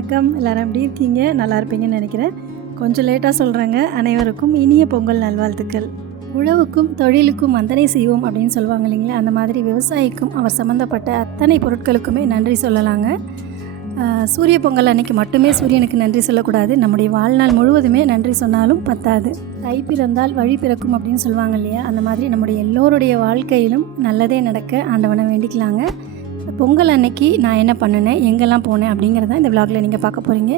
வணக்கம். எல்லாரும் எப்படி இருக்கீங்க? நல்லா இருப்பீங்கன்னு நினைக்கிறேன். கொஞ்சம் லேட்டாக சொல்கிறாங்க அனைவருக்கும் இனிய பொங்கல் நல்வாழ்த்துக்கள். உழவுக்கும் தொழிலுக்கும் வந்தனை செய்வோம் அப்படின்னு சொல்லுவாங்க இல்லைங்களா? அந்த மாதிரி விவசாயிக்கும் அவர் சம்மந்தப்பட்ட அத்தனை பொருட்களுக்குமே நன்றி சொல்லலாங்க. சூரிய பொங்கல் அன்னைக்கு மட்டுமே சூரியனுக்கு நன்றி சொல்லக்கூடாது. நம்முடைய வாழ்நாள் முழுவதுமே நன்றி சொன்னாலும் பத்தாது. தை பிறந்தால் வழி பிறக்கும் அப்படின்னு சொல்லுவாங்க இல்லையா? அந்த மாதிரி நம்முடைய எல்லோருடைய வாழ்க்கையிலும் நல்லதே நடக்க ஆண்டவனை வேண்டிக்கலாங்க. பொங்கல் அன்னைக்கு நான் என்ன பண்ணினேன்? எங்கெல்லாம் போனேன் அப்படிங்கிறத இந்த விலாகில் நீங்கள் பார்க்க போகிறீங்க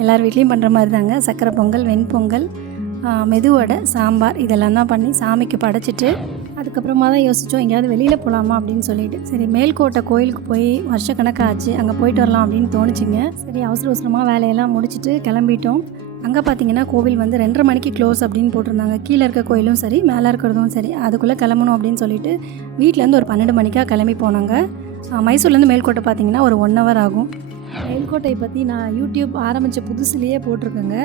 எல்லார் வீட்லேயும் பண்ணுற மாதிரி தாங்க. சக்கரை பொங்கல் வெண்பொங்கல் மெதுவடை சாம்பார் இதெல்லாம் தான் பண்ணி சாமிக்கு படைச்சிட்டு அதுக்கப்புறமா தான் யோசித்தோம் எங்கேயாவது வெளியில் போகலாமா அப்படின்னு சொல்லிட்டு. சரி மேல்கோட்டை கோயிலுக்கு போய் வருஷக்கணக்காச்சு அங்கே போயிட்டு வரலாம் அப்படின்னு தோணுச்சுங்க. சரி அவசர அவசரமாக வேலையெல்லாம் முடிச்சுட்டு கிளம்பிட்டோம். அங்கே பார்த்தீங்கன்னா கோவில் வந்து ரெண்டரை மணிக்கு க்ளோஸ் அப்படின்னு போட்டிருந்தாங்க. கீழே இருக்க கோயிலும் சரி மேலே இருக்கிறதும் சரி அதுக்குள்ளே கிளம்பணும் அப்படின்னு சொல்லிட்டு வீட்டிலேருந்து ஒரு பன்னெண்டு மணிக்காக கிளம்பி போனாங்க. மைசூர்லேருந்து மேல்கோட்டை பார்த்தீங்கன்னா ஒரு ஒன் ஹவர் ஆகும். மேல்கோட்டை பற்றி நான் யூடியூப் ஆரம்பித்த புதுசுலேயே போட்டிருக்கேங்க.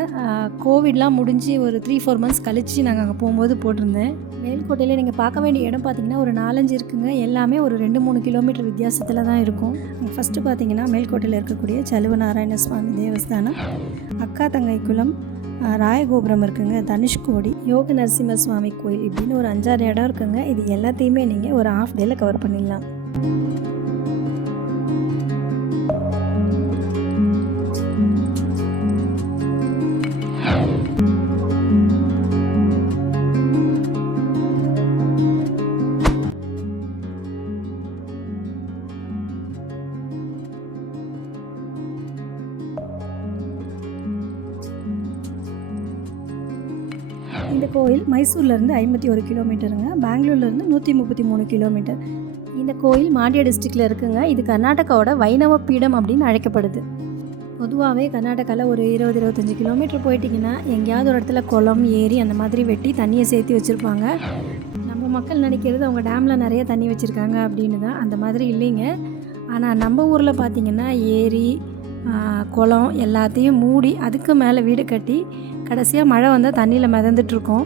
கோவிட்லாம் முடிஞ்சு ஒரு த்ரீ ஃபோர் மந்த்ஸ் கழித்து நாங்கள் அங்கே போகும்போது போட்டிருந்தேன். மேல்கோட்டையில் நீங்கள் பார்க்க வேண்டிய இடம் பார்த்தீங்கன்னா ஒரு நாலஞ்சு இருக்குங்க. எல்லாமே ஒரு ரெண்டு மூணு கிலோமீட்டர் வித்தியாசத்தில் தான் இருக்கும். ஃபஸ்ட்டு பார்த்தீங்கன்னா மேல்கோட்டையில் இருக்கக்கூடிய சலுவ நாராயண சுவாமி தேவஸ்தானம். அக்கா தங்கை குளம் ராயகோபுரம் இருக்குங்க. தனுஷ்கோடி யோக நரசிம்ம சுவாமி கோயில் இப்படின்னு ஒரு அஞ்சாறு இடம் இருக்குங்க. இது எல்லாத்தையுமே நீங்கள் ஒரு ஆஃப் டேயில் கவர் பண்ணிடலாம். இந்த கோயில் மைசூர்லேருந்து ஐம்பத்தி ஒரு கிலோமீட்டருங்க. பெங்களூர்லேருந்து நூற்றி முப்பத்தி மூணு கிலோமீட்டர். இந்த கோயில் மாண்டியா டிஸ்ட்ரிக்டில் இருக்குங்க. இது கர்நாடகாவோட வைணவ பீடம் அப்படின்னு அழைக்கப்படுது. பொதுவாகவே கர்நாடகாவில் ஒரு இருபது இருபத்தஞ்சி கிலோமீட்டர் போயிட்டிங்கன்னா எங்கேயாவது ஒரு இடத்துல குளம் ஏரி அந்த மாதிரி வெட்டி தண்ணியை சேர்த்து வச்சுருப்பாங்க. நம்ம மக்கள் நினைக்கிறது அவங்க டேமில் நிறைய தண்ணி வச்சுருக்காங்க அப்படின்னு தான். அந்த மாதிரி இல்லைங்க. ஆனால் நம்ம ஊரில் பார்த்திங்கன்னா ஏரி குளம் எல்லாத்தையும் மூடி அதுக்கு மேலே வீடு கட்டி கடைசியாக மழை வந்தால் தண்ணியில் மிதந்துட்டுருக்கோம்.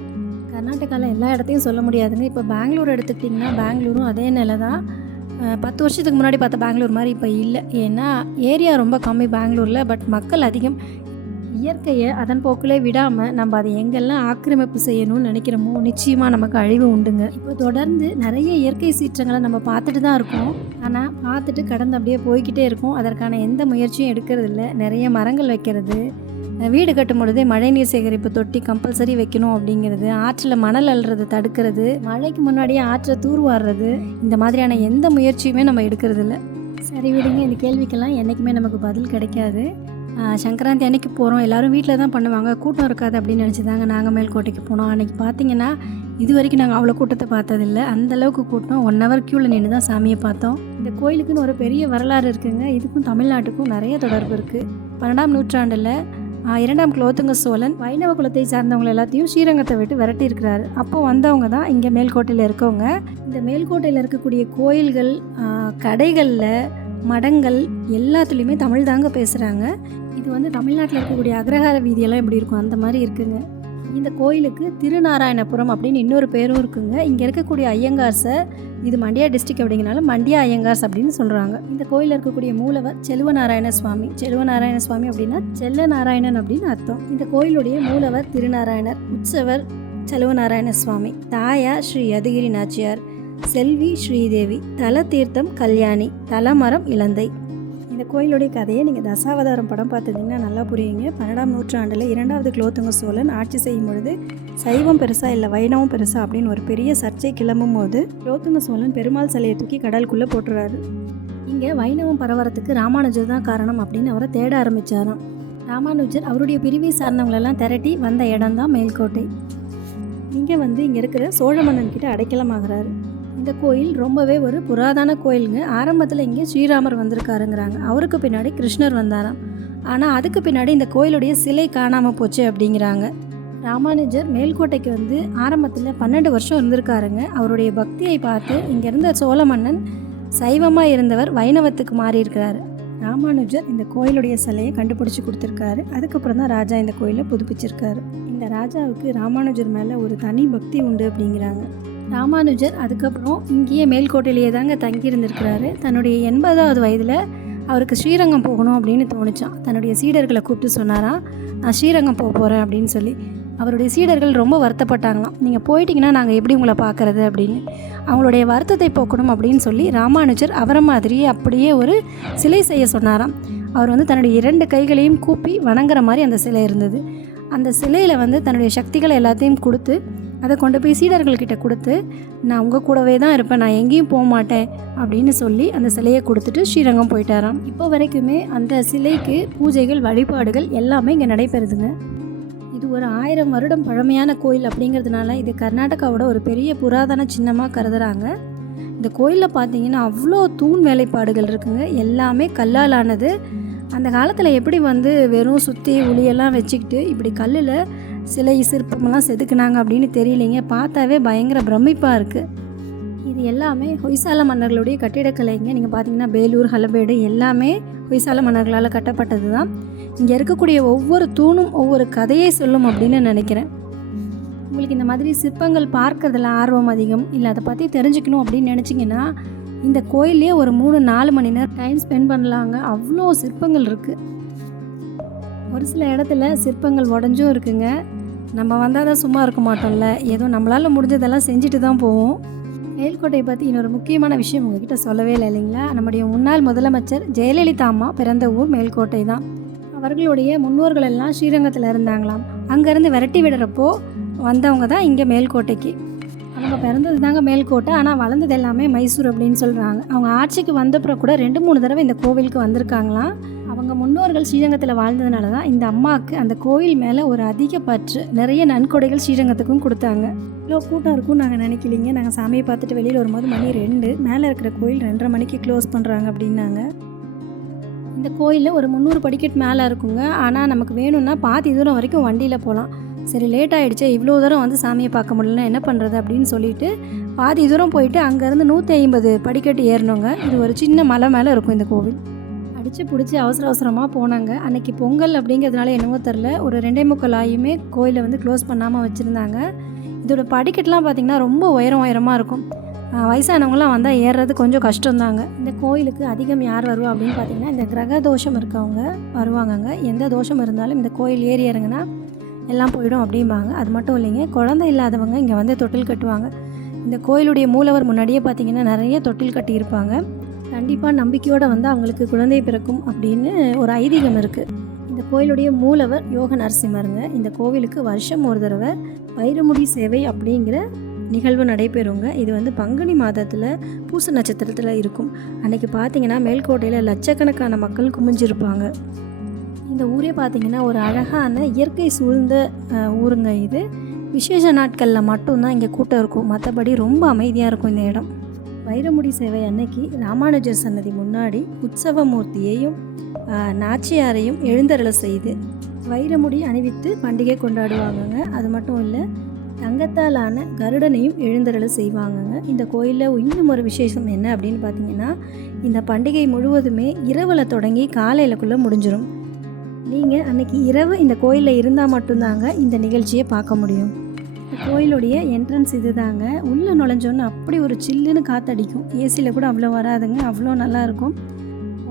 கர்நாடகாவில் எல்லா இடத்தையும் சொல்ல முடியாதுங்க. இப்போ பெங்களூர் எடுத்துக்கிட்டிங்கன்னா பெங்களூரும் அதே நிலை தான் பத்து வருஷத்துக்கு முன்னாடி பார்த்த பெங்களூர் மாதிரி இப்போ இல்லை. ஏன்னா ஏரியா ரொம்ப கம்மி பெங்களூரில் பட் மக்கள் அதிகம். இயற்கையை அதன் போக்கிலே விடாமல் நம்ம அதை எங்கெல்லாம் ஆக்கிரமிப்பு செய்யணும்னு நினைக்கிறோமோ நிச்சயமாக நமக்கு அழிவு உண்டுங்க. இப்போ தொடர்ந்து நிறைய இயற்கை சீற்றங்களை நம்ம பார்த்துட்டு தான் இருக்கோம். ஆனால் பார்த்துட்டு கடந்து அப்படியே போய்க்கிட்டே இருக்கோம். அதற்கான எந்த முயற்சியும் எடுக்கிறது இல்லை நிறைய மரங்கள் வைக்கிறது. வீடு கட்டும் பொழுதே மழைநீர் சேகரிப்பு தொட்டி கம்பல்சரி வைக்கணும் அப்படிங்கிறது ஆற்றில் மணல் அள்ளுறது தடுக்கிறது மழைக்கு முன்னாடியே ஆற்றை தூர்வாடுறது இந்த மாதிரியான எந்த முயற்சியுமே நம்ம எடுக்கிறது இல்லை சரி விடுங்க இந்த கேள்விக்கெல்லாம் என்றைக்குமே நமக்கு பதில் கிடைக்காது. சங்கராந்தி அன்னைக்கு போகிறோம் எல்லாரும் வீட்டில் தான் பண்ணுவாங்க. கூட்டம் இருக்காது அப்படின்னு நினச்சி தாங்க நாங்கள் மேல்கோட்டைக்கு போனோம். அன்றைக்கி பார்த்தீங்கன்னா இது வரைக்கும் நாங்கள் அவ்வளோ கூட்டத்தை பார்த்ததில்ல. அந்தளவுக்கு கூட்டம் ஒன் ஹவர் க்யூவில் நின்று தான் சாமியை பார்த்தோம். இந்த கோயிலுக்குன்னு ஒரு பெரிய வரலாறு இருக்குங்க. இதுக்கும் தமிழ்நாட்டுக்கும் நிறைய தொடர்பு இருக்குது பன்னெண்டாம் நூற்றாண்டில் இரண்டாம் குலோத்துங்க சோழன் வைணவ குலத்தை சார்ந்தவங்க எல்லாத்தையும் ஸ்ரீரங்கத்தை விட்டு விரட்டி இருக்கிறாரு அப்போ வந்தவங்க தான் இங்கே மேல்கோட்டையில் இருக்கவங்க. இந்த மேல்கோட்டையில் இருக்கக்கூடிய கோயில்கள் கடைகளில் மடங்கள் எல்லாத்துலேயுமே தமிழ் தாங்க பேசுகிறாங்க இது வந்து தமிழ்நாட்டில் இருக்கக்கூடிய அக்ரஹார வீதியெல்லாம் எப்படி இருக்கும்? அந்த மாதிரி இருக்குங்க. இந்த கோயிலுக்கு திருநாராயணபுரம் அப்படின்னு இன்னொரு பேரும் இருக்குங்க. இங்கே இருக்கக்கூடிய ஐயங்கார்ஸை இது மண்டியா டிஸ்ட்ரிக்ட் அப்படிங்கிறனால மண்டியா ஐயங்கார்ஸ் அப்படின்னு சொல்கிறாங்க இந்த கோயிலில் இருக்கக்கூடிய மூலவர் செல்வ நாராயண சுவாமி. செல்வ நாராயண சுவாமி அப்படின்னா செல்ல நாராயணன் அப்படின்னு அர்த்தம். இந்த கோயிலுடைய மூலவர் திருநாராயணர் உற்சவர் செல்வ நாராயண சுவாமி. தாயா ஸ்ரீ யதுகிரி நாச்சியார். செல்வி ஸ்ரீதேவி. தல தீர்த்தம் கல்யாணி. தலமரம் இலந்தை. இந்த கோயிலுடைய கதையை நீங்கள் தசாவதாரம் படம் பார்த்துட்டிங்கன்னா நல்லா புரியுங்க. பன்னெண்டாம் நூற்றாண்டில் இரண்டாவது குலோத்துங்க சோழன் ஆட்சி செய்யும் பொழுது சைவம் பெருசா இல்லை வைணவம் பெருசா அப்படின்னு ஒரு பெரிய சர்ச்சை கிளம்பும் போது குலோத்துங்க சோழன் பெருமாள் சிலையை தூக்கி கடலுக்குள்ளே போட்டுறாரு. இங்கே வைணவம் பரவறதுக்கு ராமானுஜர் தான் காரணம் அப்படின்னு அவரை தேட ஆரம்பித்தாராம் ராமானுஜர் அவருடைய பிரிவை சார்ந்தவங்களெல்லாம் திரட்டி வந்த இடம்தான் மேல்கோட்டை. இங்கே வந்து இங்கே இருக்கிற சோழ மன்னன் கிட்ட அடைக்கலமாகிறாரு. இந்த கோயில் ரொம்பவே ஒரு புராதன கோயிலுங்க. ஆரம்பத்தில் இங்கே ஸ்ரீராமர் வந்திருக்காருங்கிறாங்க. அவருக்கு பின்னாடி கிருஷ்ணர் வந்தாராம். ஆனால் அதுக்கு பின்னாடி இந்த கோயிலுடைய சிலை காணாமல் போச்சு அப்படிங்கிறாங்க. ராமானுஜர் மேல்கோட்டைக்கு வந்து ஆரம்பத்தில் பன்னெண்டு வருஷம் இருந்திருக்காருங்க. அவருடைய பக்தியை பார்த்து இங்கே இருந்த சோழ மன்னன் சைவமாக இருந்தவர் வைணவத்துக்கு மாறிருக்கிறாரு ராமானுஜர் இந்த கோயிலுடைய சிலையை கண்டுபிடிச்சி கொடுத்துருக்காரு. அதுக்கப்புறம் தான் ராஜா இந்த கோயிலை புதுப்பிச்சிருக்காரு. இந்த ராஜாவுக்கு ராமானுஜர் மேலே ஒரு தனி பக்தி உண்டு அப்படிங்கிறாங்க. ராமானுஜர் அதுக்கப்புறம் இங்கேயே மேல்கோட்டையிலேயே தாங்க தங்கி இருந்திருக்கிறாரு தன்னுடைய எண்பதாவது வயதில் அவருக்கு ஸ்ரீரங்கம் போகணும் அப்படின்னு தோணுச்சான் தன்னுடைய சீடர்களை கூப்பிட்டு சொன்னாராம் நான் ஸ்ரீரங்கம் போக போகிறேன் அப்படின்னு சொல்லி. அவருடைய சீடர்கள் ரொம்ப வருத்தப்பட்டாங்களாம். நீங்கள் போயிட்டீங்கன்னா நாங்கள் எப்படி உங்களை பார்க்குறது? அப்படின்னு. அவங்களுடைய வருத்தத்தை போக்கணும் அப்படின்னு சொல்லி ராமானுஜர் அவரை மாதிரியே அப்படியே ஒரு சிலை செய்ய சொன்னாராம். அவர் வந்து தன்னுடைய இரண்டு கைகளையும் கூப்பி வணங்குற மாதிரி அந்த சிலை இருந்தது. அந்த சிலையில் வந்து தன்னுடைய சக்திகளை எல்லாத்தையும் கொடுத்து அதை கொண்டு போய் சீடர்கள்கிட்ட கொடுத்து நான் உங்கள் கூடவே தான் இருப்பேன் நான் எங்கேயும் போக மாட்டேன் அப்படின்னு சொல்லி அந்த சிலையை கொடுத்துட்டு ஸ்ரீரங்கம் போயிட்டாராம். இப்போ வரைக்குமே அந்த சிலைக்கு பூஜைகள் வழிபாடுகள் எல்லாமே இங்கே நடைபெறுதுங்க. இது ஒரு ஆயிரம் வருடம் பழமையான கோயில் அப்படிங்கிறதுனால இது கர்நாடகாவோட ஒரு பெரிய புராதன சின்னமாக கருதுகிறாங்க இந்த கோயிலில் பார்த்தீங்கன்னா அவ்வளோ தூண் வேலைப்பாடுகள் இருக்குங்க. எல்லாமே கல்லால் ஆனது அந்த காலத்தில் எப்படி வந்து வெறும் சுற்றி உளியெல்லாம் வச்சுக்கிட்டு இப்படி கல்லில் சிலை சிற்பமெல்லாம் செதுக்குனாங்க அப்படின்னு தெரியலைங்க. பார்த்தாவே பயங்கர பிரமிப்பாக இருக்குது இது எல்லாமே ஹொய்சால மன்னர்களுடைய கட்டிடக்கலைங்க. நீங்கள் பார்த்தீங்கன்னா பேலூர் ஹலபேடு எல்லாமே ஹொய்சால மன்னர்களால் கட்டப்பட்டது தான் இங்கே இருக்கக்கூடிய ஒவ்வொரு தூணும் ஒவ்வொரு கதையை சொல்லும் அப்படின்னு நினைக்கிறேன். உங்களுக்கு இந்த மாதிரி சிற்பங்கள் பார்க்கறதுல ஆர்வம் அதிகம் இல்லை அதை பற்றி தெரிஞ்சுக்கணும் அப்படின்னு நினச்சிங்கன்னா இந்த கோயிலே ஒரு மூணு நாலு மணி நேரம் டைம் ஸ்பெண்ட் பண்ணலாங்க. அவ்வளோ சிற்பங்கள் இருக்குது ஒரு சில இடத்துல சிற்பங்கள் உடஞ்சும் இருக்குங்க. நம்ம வந்தால் தான் சும்மா இருக்க மாட்டோம்ல. ஏதோ நம்மளால் முடிஞ்சதெல்லாம் செஞ்சுட்டு தான் போவோம். மேல்கோட்டையை பற்றி இன்னொரு முக்கியமான விஷயம் உங்ககிட்ட சொல்லவே இல்லை இல்லைங்களா? நம்முடைய முன்னாள் முதலமைச்சர் ஜெயலலிதா அம்மா பிறந்த ஊர் மேல்கோட்டை தான். அவர்களுடைய முன்னோர்கள் எல்லாம் ஸ்ரீரங்கத்தில் இருந்தாங்களாம். அங்கேருந்து விரட்டி விடுறப்போ வந்தவங்க தான் இங்கே மேல்கோட்டைக்கு. அவங்க பிறந்தது தாங்க மேல்கோட்டை ஆனால் வளர்ந்தது எல்லாமே மைசூர் அப்படின்னு சொல்கிறாங்க அவங்க ஆட்சிக்கு வந்தப்புறம் கூட ரெண்டு மூணு தடவை இந்த கோவிலுக்கு வந்திருக்காங்களாம். அவங்க முன்னோர்கள் ஸ்ரீரங்கத்தில் வாழ்ந்ததுனால தான் இந்த அம்மாவுக்கு அந்த கோயில் மேலே ஒரு அதிக பற்று நிறைய நன்கொடைகள் ஸ்ரீரங்கத்துக்கும் கொடுத்தாங்க. இவ்வளோ கூட்டம் இருக்கும் நாங்கள் நினைக்கலிங்க. நாங்கள் சாமியை பார்த்துட்டு வெளியில் வரும்போது மணி ரெண்டு மேலே இருக்கிற கோயில் ரெண்டரை மணிக்கு க்ளோஸ் பண்ணுறாங்க அப்படின்னாங்க. இந்த கோயிலில் ஒரு முந்நூறு படிக்கட் மேலே இருக்குங்க. ஆனால் நமக்கு வேணும்னா பாதி தூரம் வரைக்கும் வண்டியில் போகலாம் சரி லேட் ஆகிடுச்சு இவ்வளோ தூரம் வந்து சாமியை பார்க்க முடியலன்னா என்ன பண்ணுறது அப்படின்னு சொல்லிட்டு பாதி தூரம் போயிட்டு அங்கேருந்து நூற்றி ஐம்பது படிக்கட்டு ஏறணுங்க. இது ஒரு சின்ன மலை மேலே இருக்கும் இந்த கோவில். அடித்து பிடிச்சி அவசர அவசரமாக போனாங்க. அன்னைக்கு பொங்கல் அப்படிங்கிறதுனால என்னவோ தெரில ஒரு ரெண்டே முக்கால் ஆயுமே கோயிலை வந்து க்ளோஸ் பண்ணாமல் வச்சுருந்தாங்க. இதோட படிக்கட்டுலாம் பார்த்திங்கன்னா ரொம்ப உயரம் உயரமாக இருக்கும். வயசானவங்களாம் வந்தால் ஏறுறது கொஞ்சம் கஷ்டம்தாங்க. இந்த கோயிலுக்கு அதிகம் யார் வருவா அப்படின்னு பார்த்தீங்கன்னா இந்த கிரக தோஷம் இருக்கவங்க வருவாங்கங்க எந்த தோஷம் இருந்தாலும் இந்த கோயில் ஏறி இறங்குனா எல்லாம் போயிடும் அப்படிம்பாங்க. அது மட்டும் இல்லைங்க குழந்தை இல்லாதவங்க இங்கே வந்து தொட்டில் கட்டுவாங்க. இந்த கோயிலுடைய மூலவர் முன்னாடியே பார்த்திங்கன்னா நிறைய தொட்டில் கட்டியிருப்பாங்க. கண்டிப்பாக நம்பிக்கையோடு வந்து அவங்களுக்கு குழந்தை பிறக்கும் அப்படின்னு ஒரு ஐதீகம் இருக்குது இந்த கோயிலுடைய மூலவர் யோக நரசிம்மருங்க. இந்த கோவிலுக்கு வருஷம் ஒரு தடவை வைரமுடி சேவை அப்படிங்கிற நிகழ்வு நடைபெறுங்க. இது வந்து பங்குனி மாதத்தில் பூச நட்சத்திரத்தில் இருக்கும். அன்னைக்கு பார்த்தீங்கன்னா மேல்கோட்டையில் லட்சக்கணக்கான மக்கள் குமிஞ்சிருப்பாங்க. இந்த ஊரே பார்த்திங்கன்னா ஒரு அழகான இயற்கை சூழ்ந்த ஊருங்க இது. விசேஷ நாட்களில் மட்டும்தான் இங்கே கூட்டம் இருக்கும். மற்றபடி ரொம்ப அமைதியாக இருக்கும் இந்த இடம். வைரமுடி சேவை அன்னைக்கு ராமானுஜர் சன்னதி முன்னாடி உற்சவமூர்த்தியையும் நாச்சியாரையும் எழுந்தருள செய்து வைரமுடி அணிவித்து பண்டிகை கொண்டாடுவாங்கங்க. அது மட்டும் இல்லை தங்கத்தாலான கருடனையும் எழுந்தருள செய்வாங்கங்க. இந்த கோயிலில் இன்னும் ஒரு விசேஷம் என்ன அப்படின்னு பார்த்தீங்கன்னா இந்த பண்டிகை முழுவதுமே இரவில் தொடங்கி காலையிலக்குள்ளே முடிஞ்சிடும் நீங்கள் அன்னைக்கு இரவு இந்த கோயிலில் இருந்தால் மட்டும்தாங்க இந்த நிகழ்ச்சியை பார்க்க முடியும். கோயிலுடைய என்ட்ரன்ஸ் இது தாங்க உள்ளே நுழைஞ்சோன்னு அப்படி ஒரு சில்லுன்னு காற்றடிக்கும் ஏசியில் கூட அவ்வளோ வராதுங்க. அவ்வளோ நல்லாயிருக்கும்.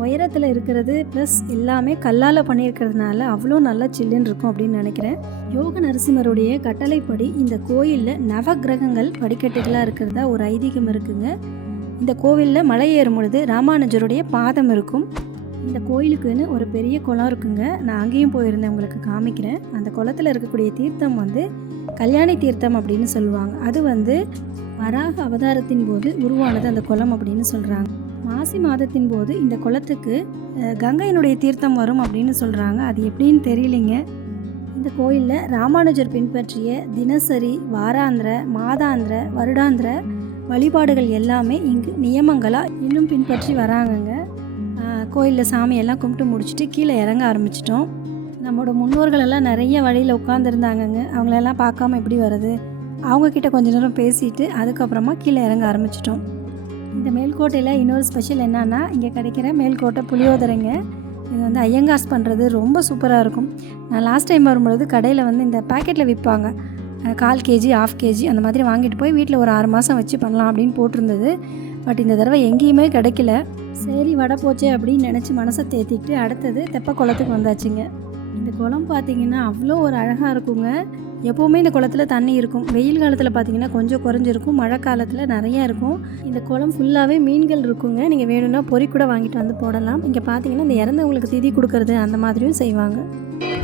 உயரத்தில் இருக்கிறது ப்ளஸ் எல்லாமே கல்லால் பண்ணியிருக்கிறதுனால அவ்வளோ நல்லா சில்லுன்னு இருக்கும் அப்படின்னு நினைக்கிறேன். யோக நரசிம்மருடைய கட்டளைப்படி இந்த கோயிலில் நவக்கிரகங்கள் படிக்கட்டுகளாக இருக்கிறதா ஒரு ஐதீகம் இருக்குங்க. இந்த கோவிலில் மலை ஏறும் பொழுது ராமானுஜருடைய பாதம் இருக்கும். இந்த கோயிலுக்குன்னு ஒரு பெரிய குளம் இருக்குங்க. நான் அங்கேயும் போயிருந்தேன் உங்களுக்கு காமிக்கிறேன். அந்த குளத்தில் இருக்கக்கூடிய தீர்த்தம் வந்து கல்யாணி தீர்த்தம் அப்படின்னு சொல்லுவாங்க. அது வந்து வராக அவதாரத்தின் போது உருவானது அந்த குளம் அப்படின்னு சொல்கிறாங்க மாசி மாதத்தின் போது இந்த குளத்துக்கு கங்கையினுடைய தீர்த்தம் வரும் அப்படின்னு சொல்கிறாங்க அது எப்படின்னு தெரியலிங்க. இந்த கோயிலில் ராமானுஜர் பின்பற்றிய தினசரி வாராந்திர மாதாந்திர வருடாந்திர வழிபாடுகள் எல்லாமே இங்கு நியமங்களாக இன்னும் பின்பற்றி வராங்கங்க. கோயிலில் சாமியெல்லாம் கும்பிட்டு முடிச்சுட்டு கீழே இறங்க ஆரம்பிச்சிட்டோம். நம்மளோட முன்னோர்கள் எல்லாம் நிறைய வழியில் உட்காந்துருந்தாங்கங்க அவங்களெல்லாம் பார்க்காம எப்படி வருது அவங்கக்கிட்ட கொஞ்ச நேரம் பேசிட்டு அதுக்கப்புறமா கீழே இறங்க ஆரம்பிச்சிட்டோம். இந்த மேல்கோட்டையில் இன்னொரு ஸ்பெஷல் என்னன்னா இங்கே கிடைக்கிற மேல்கோட்டை புளியோதரைங்க. இது வந்து ஐயங்காஸ் பண்ணுறது ரொம்ப சூப்பராக இருக்கும். நான் லாஸ்ட் டைம் வரும்பொழுது கடையில் வந்து இந்த பேக்கெட்டில் விற்பாங்க கால் கேஜி ஆஃப் கேஜி அந்த மாதிரி வாங்கிட்டு போய் வீட்டில் ஒரு ஆறு மாதம் வச்சு பண்ணலாம் அப்படின்னு போட்டிருந்தது. பட் இந்த தடவை எங்கேயுமே கிடைக்கல. சரி வடை போச்சே அப்படின்னு நினச்சி மனசை தேத்திக்கிட்டு அடுத்தது தெப்ப குளத்துக்கு வந்தாச்சுங்க. இந்த குளம் பார்த்தீங்கன்னா அவ்வளோ ஒரு அழகாக இருக்குங்க. எப்போவுமே இந்த குளத்தில் தண்ணி இருக்கும். வெயில் காலத்தில் பார்த்தீங்கன்னா கொஞ்சம் குறைஞ்சிருக்கும். மழை காலத்தில் நிறையா இருக்கும். இந்த குளம் ஃபுல்லாகவே மீன்கள் இருக்குங்க. நீங்கள் வேணும்னா பொறி கூட வாங்கிட்டு வந்து போடலாம். இங்கே பார்த்தீங்கன்னா இந்த இறந்தவங்களுக்கு திதி கொடுக்கறது அந்த மாதிரியும் செய்வாங்க.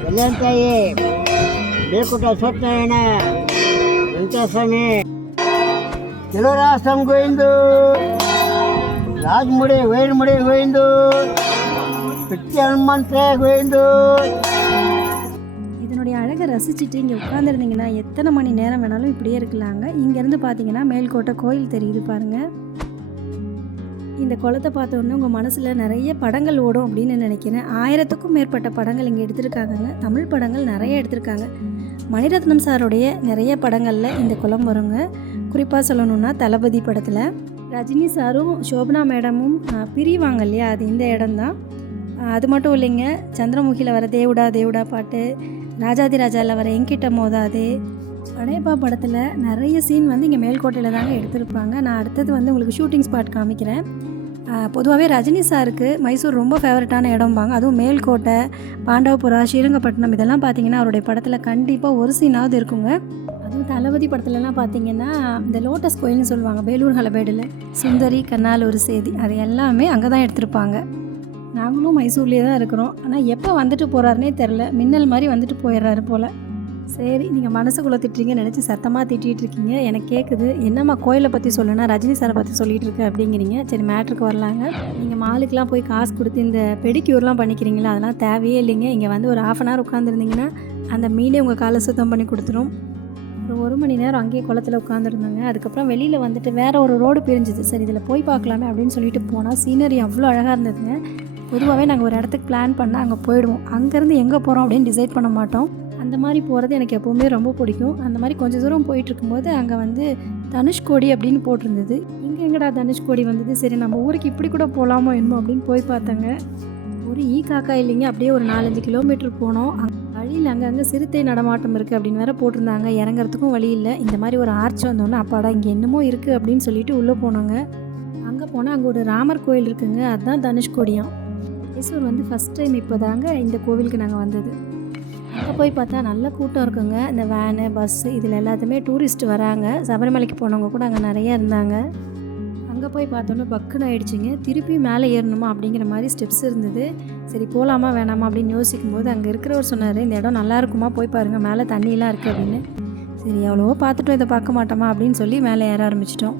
வெள்ளாண்டாயே இளராசம் குயந்து ராஜ்முடி வேல்முடி குயந்து இதனுடைய அழகை ரசிச்சுட்டு இங்கே உட்காந்துருந்தீங்கன்னா எத்தனை மணி நேரம் வேணாலும் இப்படியே இருக்கலாங்க. இங்கேருந்து பார்த்தீங்கன்னா மேல்கோட்டை கோயில் தெரியுது பாருங்கள் இந்த குளத்தை பார்த்தோன்னே உங்கள் மனசில் நிறைய படங்கள் ஓடும் அப்படின்னு நினைக்கிறேன். ஆயிரத்துக்கும் மேற்பட்ட படங்கள் இங்கே எடுத்திருக்காங்கங்க. தமிழ் படங்கள் நிறைய எடுத்திருக்காங்க. மணிரத்னம் சாருடைய நிறைய படங்களில் இந்த குளம் வருங்க. குறிப்பாக சொல்லணும்னா தளபதி படத்தில் ரஜினி சாரும் சோபனா மேடமும் பிரிவாங்க இல்லையா? அது இந்த இடம்தான். அது மட்டும் இல்லைங்க சந்திரமுகியில் வர தேவுடா தேவுடா பாட்டு ராஜாதி ராஜாவில் வர எங்கிட்ட மோதாது படையப்பா படத்தில் நிறைய சீன் வந்து இங்கே மேல்கோட்டையில் தாங்க எடுத்திருப்பாங்க. நான் அடுத்தது வந்து உங்களுக்கு ஷூட்டிங் ஸ்பாட் காமிக்கிறேன். பொதுவாகவே ரஜினி சாருக்கு மைசூர் ரொம்ப ஃபேவரட்டான இடம்பாங்க. அதுவும் மேல்கோட்டை பாண்டவபுரா ஸ்ரீரங்கப்பட்டினம் இதெல்லாம் பார்த்தீங்கன்னா அவருடைய படத்தில் கண்டிப்பாக ஒரு சீனாவது இருக்குங்க. தளபதி படத்துலலாம் பார்த்தீங்கன்னா இந்த லோட்டஸ் கோயில்னு சொல்லுவாங்க வேலூர் ஹலபேடில். சுந்தரி கண்ணால் ஒரு செய்தி அது எல்லாமே அங்கே தான் எடுத்திருப்பாங்க. நாங்களும் மைசூர்லேயே தான் இருக்கிறோம். ஆனால் எப்போ வந்துட்டு போகிறாருனே தெரில மின்னல் மாதிரி வந்துட்டு போயிடுறாரு போல். சரி நீங்கள் மனசுக்குள்ளே திட்டுறீங்கன்னு நினச்சி சத்தமாக திட்டிகிட்டு இருக்கீங்க. எனக்கு கேட்குது என்னம்மா கோயிலை பற்றி சொல்லணும்னா ரஜினி சாரை பற்றி சொல்லிகிட்டு இருக்கு அப்படிங்கிறீங்க. சரி மேட்ருக்கு வரலாங்க. நீங்கள் மாலுக்கெலாம் போய் காசு கொடுத்து இந்த பெடிக்யூர்லாம் பண்ணிக்கிறீங்களா? அதெல்லாம் தேவையே இல்லைங்க. இங்கே வந்து ஒரு ஆஃப் அன் ஹவர் உட்காந்துருந்தீங்கன்னா அந்த மீனே உங்கள் காலை சுத்தம் பண்ணி கொடுத்துரும். ஒரு ஒரு மணி நேரம் அங்கேயே குளத்துல உட்காந்துருந்தாங்க அதுக்கப்புறம் வெளியில் வந்துட்டு வேற ஒரு ரோடு பிரிஞ்சுது. சரி இதில் போய் பார்க்கலாமே அப்படின்னு சொல்லிட்டு போனால் சீனரி அவ்வளோ அழகாக இருந்ததுங்க. பொதுவாகவே நாங்கள் ஒரு இடத்துக்கு பிளான் பண்ணால் அங்கே போயிடுவோம். அங்கேருந்து எங்கே போகிறோம் அப்படின்னு டிசைட் பண்ண மாட்டோம். அந்த மாதிரி போகிறது எனக்கு எப்போவுமே ரொம்ப பிடிக்கும். அந்த மாதிரி கொஞ்சம் தூரம் போயிட்டு இருக்கும்போது அங்கே வந்து தனுஷ்கோடி அப்படின்னு போட்டிருந்தது. இங்கே எங்கடா தனுஷ்கோடி வந்தது? சரி நம்ம ஊருக்கு இப்படி கூட போகலாமோ என்னமோ அப்படின்னு போய் பார்த்தாங்க. ஒரு ஈ காக்கா இல்லைங்க அப்படியே ஒரு நாலஞ்சு கிலோமீட்டர் போனோம். அங்கே வழியில் அங்கங்கே சிறுத்தை நடமாட்டம் இருக்குது அப்படின்னு வேற போட்டிருந்தாங்க. இறங்குறதுக்கும் வழி இல்லை. இந்த மாதிரி ஒரு ஆர்ச் வந்தோன்னே அப்பாடா இங்கே என்னமோ இருக்குது அப்படின்னு சொல்லிட்டு உள்ளே போனாங்க. அங்கே போனால் அங்கே ஒரு ராமர் கோயில் இருக்குங்க. அதுதான் தனுஷ்கோடியம் மைசூர் வந்து ஃபஸ்ட் டைம் இப்போ தாங்க இந்த கோவிலுக்கு நாங்கள் வந்தது. அங்கே போய் பார்த்தா நல்ல கூட்டம் இருக்குங்க. இந்த வேனு பஸ்ஸு இதில் எல்லாத்துமே டூரிஸ்ட் வராங்க. சபரிமலைக்கு போனவங்க கூட அங்கே நிறைய இருந்தாங்க. அங்கே போய் பார்த்தோன்னே பக்குன்னு ஆயிடுச்சுங்க. திருப்பி மேலே ஏறணுமா அப்படிங்கிற மாதிரி ஸ்டெப்ஸ் இருந்தது. சரி போகலாமா வேணாமா அப்படின்னு யோசிக்கும் போது அங்கே இருக்கிறவர் சொன்னார் இந்த இடம் நல்லா இருக்குமா? போய் பாருங்கள் மேலே தண்ணியெலாம் இருக்குது அப்படின்னு. சரி எவ்வளவோ பார்த்துட்டோம் இதை பார்க்க மாட்டோமா அப்படின்னு சொல்லி மேலே ஏற ஆரம்பிச்சிட்டோம்.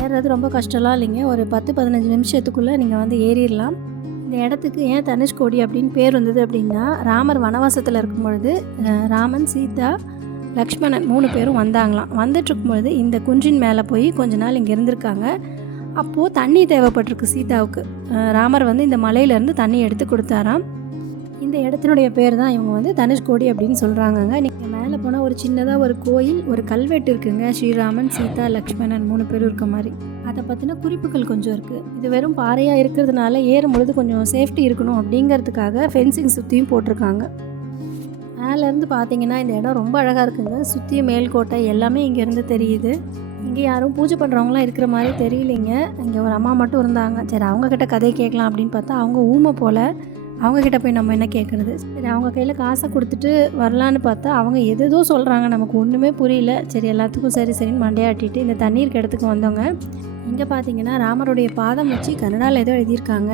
ஏறுறது ரொம்ப கஷ்டம்லாம் இல்லைங்க. ஒரு பத்து பதினஞ்சு நிமிஷத்துக்குள்ளே நீங்கள் வந்து ஏறிடலாம். இந்த இடத்துக்கு ஏன் தனுஷ்கோடி அப்படின்னு பேர் வந்தது அப்படின்னா ராமர் வனவாசத்தில் இருக்கும் பொழுது ராமன் சீதா லக்ஷ்மணன் மூணு பேரும் வந்தாங்களாம். வந்துட்டு இருக்கும்பொழுது இந்த குன்றின் மேலே போய் கொஞ்ச நாள் இங்கே இருந்திருக்காங்க. அப்போது தண்ணி தேவைப்பட்டிருக்கு சீதாவுக்கு. ராமர் வந்து இந்த மலையிலேருந்து தண்ணி எடுத்து கொடுத்தாராம். இந்த இடத்தினுடைய பேர் தான் இவங்க வந்து தனுஷ்கோடி அப்படின்னு சொல்கிறாங்கங்க நீங்கள் மேலே போனால் ஒரு சின்னதாக ஒரு கோயில் ஒரு கல்வெட்டு இருக்குங்க. ஸ்ரீராமன் சீதா லக்ஷ்மணன் மூணு பேரும் இருக்க மாதிரி. அதை பற்றின குறிப்புகள் கொஞ்சம் இருக்குது இது வெறும் பாறையாக இருக்கிறதுனால ஏறும் பொழுது கொஞ்சம் சேஃப்டி இருக்கணும் அப்படிங்கிறதுக்காக ஃபென்சிங் சுற்றியும் போட்டிருக்காங்க. மேலேருந்து பார்த்தீங்கன்னா இந்த இடம் ரொம்ப அழகாக இருக்குங்க. சுற்றி மேல்கோட்டை எல்லாமே இங்கேருந்து தெரியுது. இங்கே யாரும் பூஜை பண்ணுறவங்களாம் இருக்கிற மாதிரி தெரியலைங்க. இங்கே ஒரு அம்மா மட்டும் இருந்தாங்க. சரி அவங்கக்கிட்ட கதை கேட்கலாம் அப்படின்னு பார்த்தா அவங்க ஊமை போல் அவங்கக்கிட்ட போய் நம்ம என்ன கேட்குறது? சரி அவங்க கையில் காசை கொடுத்துட்டு வரலான்னு பார்த்தா அவங்க எதேதோ சொல்கிறாங்க நமக்கு ஒன்றுமே புரியல. சரி எல்லாத்துக்கும் சரி சரின்னு மண்டையாட்டிட்டு இந்த தண்ணீர் இடத்துக்கு வந்தவங்க இங்கே பார்த்தீங்கன்னா ராமருடைய பாதம் வச்சு கன்னடாவில் ஏதோ எழுதியிருக்காங்க.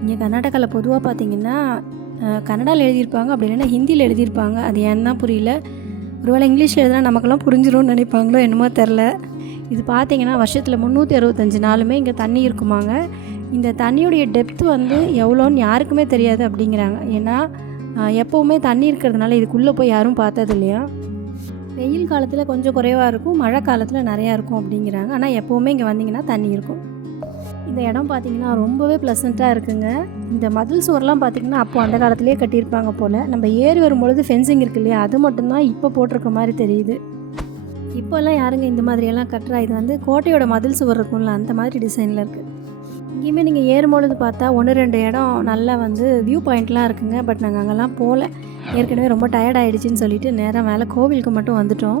இங்கே கர்நாடகாவில் பொதுவாக பார்த்தீங்கன்னா கன்னடாவில் எழுதியிருப்பாங்க அப்படி இல்லைன்னா ஹிந்தியில் எழுதியிருப்பாங்க. அது ஏன்னு தான் புரியல. ஒருவேளை இங்கிலீஷ் எழுதுனா நமக்கெல்லாம் புரிஞ்சிரும்னு நினைப்பாங்களோ என்னமோ தெரில இது பார்த்தீங்கன்னா வருஷத்தில் முந்நூற்றி அறுபத்தஞ்சு நாளுமே இங்கே தண்ணி இருக்குமாங்க. இந்த தண்ணியுடைய டெப்த் வந்து எவ்வளோன்னு யாருக்குமே தெரியாது அப்படிங்கிறாங்க. ஏன்னா எப்போவுமே தண்ணி இருக்கிறதுனால இதுக்குள்ளே போய் யாரும் பார்த்தது இல்லையா? வெயில் காலத்தில் கொஞ்சம் குறைவாக இருக்கும் மழை காலத்தில் நிறையா இருக்கும் அப்படிங்கிறாங்க. ஆனால் எப்போவுமே இங்கே வந்தீங்கன்னா தண்ணி இருக்கும். இந்த இடம் பார்த்தீங்கன்னா ரொம்பவே ப்ளசண்ட்டாக இருக்குங்க. இந்த மதில் சுவர்லாம் பார்த்தீங்கன்னா அப்போ அந்த காலத்துலேயே கட்டியிருப்பாங்க போல். நம்ம ஏறி வரும்பொழுது ஃபென்சிங் இருக்கு இல்லையா அது மட்டும்தான் இப்போ போட்டிருக்க மாதிரி தெரியுது. இப்போல்லாம் யாருங்க இந்த மாதிரியெல்லாம் கட்டுறா? இது வந்து கோட்டையோட மதில் சுவர் இருக்கும்ல அந்த மாதிரி டிசைனில் இருக்குது இங்கேயுமே நீங்கள் ஏறும்பொழுது பார்த்தா ஒன்று ரெண்டு இடம் நல்லா வந்து வியூ பாயிண்ட்லாம் இருக்குங்க. பட் நாங்கள் அங்கெல்லாம் போகல ஏற்கனவே ரொம்ப டயர்ட் ஆகிடுச்சின்னு சொல்லிட்டு நேராக மேலே கோவிலுக்கு மட்டும் வந்துட்டோம்.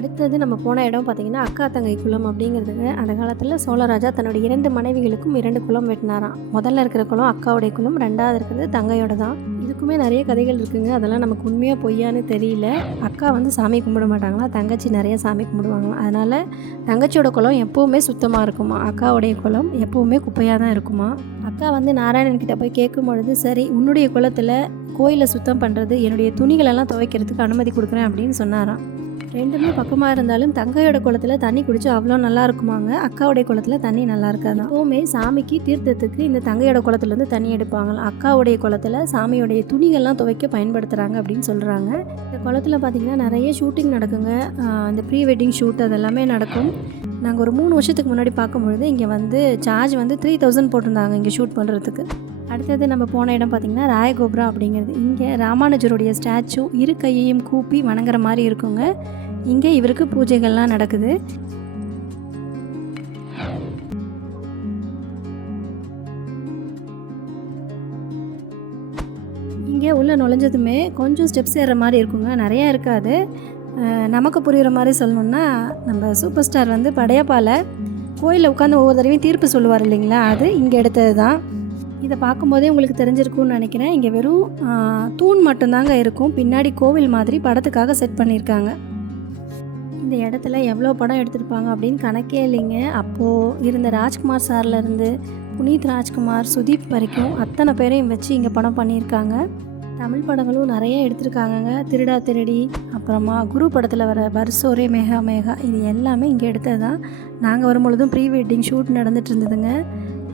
அடுத்தது நம்ம போன இடம் பார்த்திங்கன்னா அக்கா தங்கை குளம் அப்படிங்கிறதுக்கு அந்த காலத்தில் சோழராஜா தன்னுடைய இரண்டு மனைவிகளுக்கும் இரண்டு குளம் வெட்டினாராம். முதல்ல இருக்கிற குளம் அக்காவுடைய குளம் ரெண்டாவது இருக்கிறது தங்கையோட தான். இதுக்குமே நிறைய கதைகள் இருக்குங்க. அதெல்லாம் நமக்கு உண்மையாக பொய்யான்னு தெரியல. அக்கா வந்து சாமி கும்பிட மாட்டாங்களா? தங்கச்சி நிறைய சாமி கும்பிடுவாங்களா? அதனால் தங்கச்சியோட குளம் எப்போவுமே சுத்தமாக இருக்குமா? அக்காவுடைய குளம் எப்போவுமே குப்பையாக தான் இருக்குமா? அக்கா வந்து நாராயணன் கிட்ட போய் கேட்கும் பொழுது சரி உன்னுடைய குளத்தில் கோயிலை சுத்தம் பண்ணுறது என்னுடைய துணிகளெல்லாம் துவைக்கிறதுக்கு அனுமதி கொடுக்குறேன் அப்படின்னு சொன்னாராம். ரெண்டுமே பக்கமாக இருந்தாலும் தங்கையோட குளத்தில் தண்ணி குடிச்சு அவ்வளோ நல்லா இருக்குமாங்க. அக்காவுடைய குளத்தில் தண்ணி நல்லா இருக்காது எப்போவுமே சாமிக்கு தீர்த்தத்துக்கு இந்த தங்கையோட குளத்துலேருந்து தண்ணி எடுப்பாங்களாம். அக்காவுடைய குளத்தில் சாமியோடைய துணிகள்லாம் துவைக்க பயன்படுத்துகிறாங்க அப்படின்னு சொல்கிறாங்க இந்த குளத்தில் பார்த்திங்கன்னா நிறைய ஷூட்டிங் நடக்குங்க. இந்த ப்ரீ வெட்டிங் ஷூட் அதெல்லாமே நடக்கும். நாங்கள் ஒரு மூணு வருஷத்துக்கு முன்னாடி பார்க்கும்பொழுது இங்கே வந்து சார்ஜ் வந்து த்ரீ தௌசண்ட் போட்டிருந்தாங்க இங்கே ஷூட் பண்ணுறதுக்கு அடுத்தது நம்ம போன இடம் பார்த்திங்கன்னா ராயகோபுரம் அப்படிங்கிறது. இங்கே ராமானுஜருடைய ஸ்டாச்சு இரு கையையும் கூப்பி வணங்குற மாதிரி இருக்குங்க. இங்கே இவருக்கு பூஜைகள்லாம் நடக்குது. இங்கே உள்ளே நுழைஞ்சதுமே கொஞ்சம் ஸ்டெப்ஸ் ஏற மாதிரி இருக்குங்க. நிறையா இருக்காது. நமக்கு புரிகிற மாதிரி சொல்லணுன்னா நம்ம சூப்பர் ஸ்டார் வந்து படையப்பால கோயிலில் உட்காந்து ஒவ்வொரு தடவையும் தீர்ப்பு சொல்லுவார் இல்லைங்களா? அது இங்கே எடுத்தது தான் இதை பார்க்கும்போதே உங்களுக்கு தெரிஞ்சிருக்கும்னு நினைக்கிறேன். இங்கே வெறும் தூண் மட்டும்தாங்க இருக்கும். பின்னாடி கோவில் மாதிரி படத்துக்காக செட் பண்ணியிருக்காங்க. இந்த இடத்துல எவ்வளோ படம் எடுத்திருப்பாங்க அப்படின்னு கணக்கே இல்லைங்க. அப்போது இருந்த ராஜ்குமார் சார்லேருந்து புனீத் ராஜ்குமார் சுதீப் வரைக்கும் அத்தனை பேரையும் வச்சு இங்கே படம் பண்ணியிருக்காங்க. தமிழ் படங்களும் நிறைய எடுத்திருக்காங்கங்க. திருடா திருடி அப்புறமா குரு படத்தில் வர பர்சோரே மேகா மேகா இது எல்லாமே இங்கே எடுத்தது தான் நாங்கள் வரும்பொழுதும் ப்ரீ வெட்டிங் ஷூட் நடந்துட்டு இருந்ததுங்க.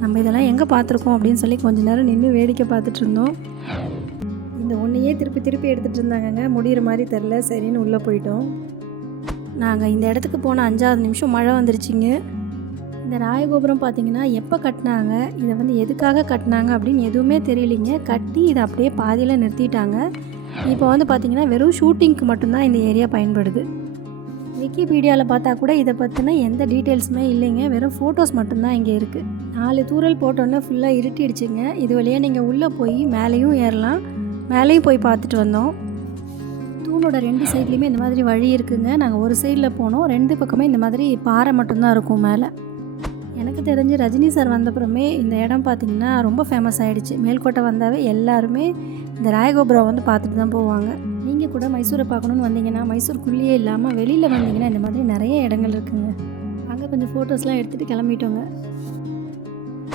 நம்ம இதெல்லாம் எங்கே பார்த்துருக்கோம் அப்படின்னு சொல்லி கொஞ்ச நேரம் நின்று வேடிக்கை பார்த்துட்டு இருந்தோம். இந்த ஒன்றையே திருப்பி திருப்பி எடுத்துகிட்டு இருந்தாங்கங்க. முடிகிற மாதிரி தெரில சரின்னு உள்ளே போயிட்டோம். நாங்கள் இந்த இடத்துக்கு போன அஞ்சாவது நிமிஷம் மழை வந்துருச்சுங்க. இந்த ராயகோபுரம் பார்த்தீங்கன்னா எப்போ கட்டினாங்க? இதை வந்து எதுக்காக கட்டினாங்க அப்படின்னு எதுவுமே தெரியலிங்க. கட்டி இதை அப்படியே பாதியில் நிறுத்திட்டாங்க. இப்போ வந்து பார்த்தீங்கன்னா வெறும் ஷூட்டிங்க்கு மட்டும்தான் இந்த ஏரியா பயன்படுது. விக்கிபீடியாவில் பார்த்தா கூட இதை பற்றின எந்த டீட்டெயில்ஸுமே இல்லைங்க. வெறும் ஃபோட்டோஸ் மட்டும்தான் இங்கே இருக்குது நாலு தூரல் போட்டோன்னே ஃபுல்லாக இருட்டிடுச்சுங்க. இது வழியாக நீங்கள் உள்ளே போய் மேலேயும் ஏறலாம். மேலேயும் போய் பார்த்துட்டு வந்தோம். தூணோட ரெண்டு சைட்லேயுமே இந்த மாதிரி வழி இருக்குங்க. நாங்கள் ஒரு சைடில் போனோம். ரெண்டு பக்கமே இந்த மாதிரி பாறை மட்டும்தான் இருக்கும் மேலே. எனக்கு தெரிஞ்சு ரஜினி சார் வந்தப்புறமே இந்த இடம் பார்த்திங்கன்னா ரொம்ப ஃபேமஸ் ஆகிடுச்சு மேல்கோட்டை வந்தாவே எல்லாருமே இந்த ராயகோபுரம் வந்து பார்த்துட்டு தான் போவாங்க. நீங்கள் கூட மைசூரை பார்க்கணுன்னு வந்தீங்கன்னா மைசூருக்குள்ளேயே இல்லாமல் வெளியில் வந்தீங்கன்னா இந்த மாதிரி நிறைய இடங்கள் இருக்குங்க. அங்கே கொஞ்சம் ஃபோட்டோஸ்லாம் எடுத்துகிட்டு கிளம்பிட்டோங்க.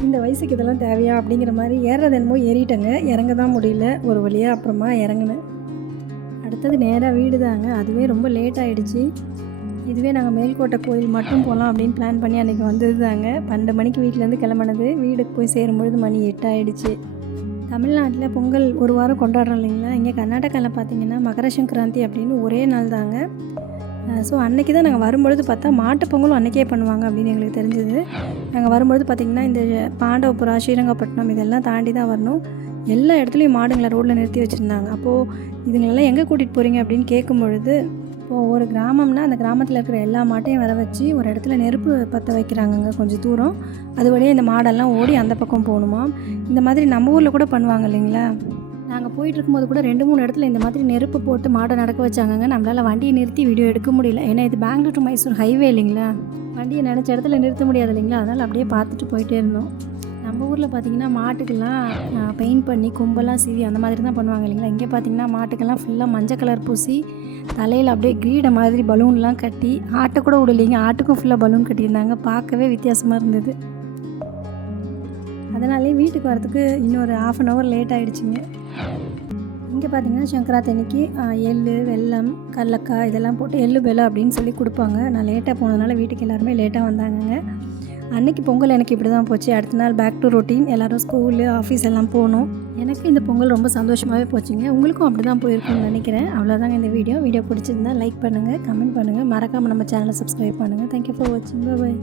இந்த வயசுக்கு இதெல்லாம் தேவையா அப்படிங்கிற மாதிரி ஏறுறது என்னமோ ஏறிட்டேங்க. இறங்க தான் முடியல. ஒரு வழியாக அப்புறமா இறங்கினேன். அடுத்தது நேராக வீடு தாங்க. அதுவே ரொம்ப லேட் ஆகிடுச்சு இதுவே நாங்கள் மேல்கோட்டை கோயில் மட்டும் போகலாம் அப்படின்னு பிளான் பண்ணி அன்றைக்கி வந்தது தாங்க பன்னெண்டு மணிக்கு வீட்டிலேருந்து கிளம்புனது. வீடுக்கு போய் சேரும்பொழுது மணி எட்டாயிடுச்சு தமிழ்நாட்டில் பொங்கல் ஒரு வாரம் கொண்டாடுறோம் இல்லைங்களா? இங்கே கர்நாடகாவில் பார்த்தீங்கன்னா மகர சங்கராந்தி அப்படின்னு ஒரே நாள் தாங்க. ஸோ அன்றைக்கி தான் நாங்கள் வரும்பொழுது பார்த்தா மாட்டு பொங்கலும் அன்றைக்கே பண்ணுவாங்க அப்படின்னு எங்களுக்கு தெரிஞ்சது. நாங்கள் வரும்பொழுது பார்த்திங்கன்னா இந்த பாண்டவபுரா ஸ்ரீரங்கப்பட்டினம் இதெல்லாம் தாண்டி தான் வரணும். எல்லா இடத்துலையும் மாடுங்களை ரோட்டில் நிறுத்தி வச்சுருந்தாங்க. அப்போது இதுங்களெல்லாம் எங்கே கூட்டிகிட்டு போகிறீங்க அப்படின்னு கேட்கும் பொழுது இப்போது ஒரு கிராமம்னா அந்த கிராமத்தில் இருக்கிற எல்லா மாட்டையும் வர வச்சு ஒரு இடத்துல நெருப்பு பற்ற வைக்கிறாங்கங்க கொஞ்சம் தூரம். அது வழியே இந்த மாடெல்லாம் ஓடி அந்த பக்கம் போகணுமா? இந்த மாதிரி நம்ம ஊரில் கூட பண்ணுவாங்க இல்லைங்களா? நாங்கள் போயிட்டு இருக்கும்போது கூட ரெண்டு மூணு இடத்துல இந்த மாதிரி நெருப்பு போட்டு மாடை நடக்க வச்சாங்கங்க. நம்மளால் வண்டியை நிறுத்தி வீடியோ எடுக்க முடியல. ஏன்னா இது பெங்களூர் டு மைசூர் ஹைவே இல்லைங்களா? வண்டியை நினச்ச இடத்துல நிறுத்த முடியாது இல்லைங்களா? அதனால் அப்படியே பார்த்துட்டு போயிட்டே இருந்தோம். நம்ம ஊரில் பார்த்தீங்கன்னா மாட்டுக்கெல்லாம் பெயிண்ட் பண்ணி கொம்பெல்லாம் சீவி அந்த மாதிரி தான் பண்ணுவாங்க இல்லைங்களா? இங்கே பார்த்தீங்கன்னா மாட்டுக்கெல்லாம் ஃபுல்லாக மஞ்சள் கலர் பூசி தலையில் அப்படியே கிரீடை மாதிரி பலூன்லாம் கட்டி ஆட்டை கூட விடலைங்க. ஆட்டுக்கும் ஃபுல்லாக பலூன் கட்டியிருந்தாங்க. பார்க்கவே வித்தியாசமாக இருந்தது. அதனாலே வீட்டுக்கு வரத்துக்கு இன்னொரு ஆஃப் அன் ஹவர் லேட் ஆகிடுச்சிங்க இங்கே பார்த்தீங்கன்னா சங்கராத் அன்னைக்கு எள் வெல்லம் கடலக்காய் இதெல்லாம் போட்டு எள்ளு வெல்லம் அப்படின்னு சொல்லி கொடுப்பாங்க. நான் லேட்டாக போனதுனால வீட்டுக்கு எல்லாருமே லேட்டாக வந்தாங்கங்க. அன்னைக்கு பொங்கல் எனக்கு இப்படி தான் போச்சு. அடுத்த நாள் பேக் டு ரொட்டீன் எல்லோரும் ஸ்கூலு ஆஃபீஸ் எல்லாம் போகணும் எனக்கு இந்த பொங்கல் ரொம்ப சந்தோஷமாகவே போச்சுங்க. உங்களுக்கும் அப்படி தான் போயிருக்கும்னு நினைக்கிறேன். அவ்வளோதாங்க இந்த வீடியோ வீடியோ பிடிச்சிருந்தா லைக் பண்ணுங்கள் கமெண்ட் பண்ணுங்கள் மறக்காமல் நம்ம சேனலை சப்ஸ்கிரைப் பண்ணுங்கள் தேங்க்யூ ஃபார் வாட்சிங் பாய்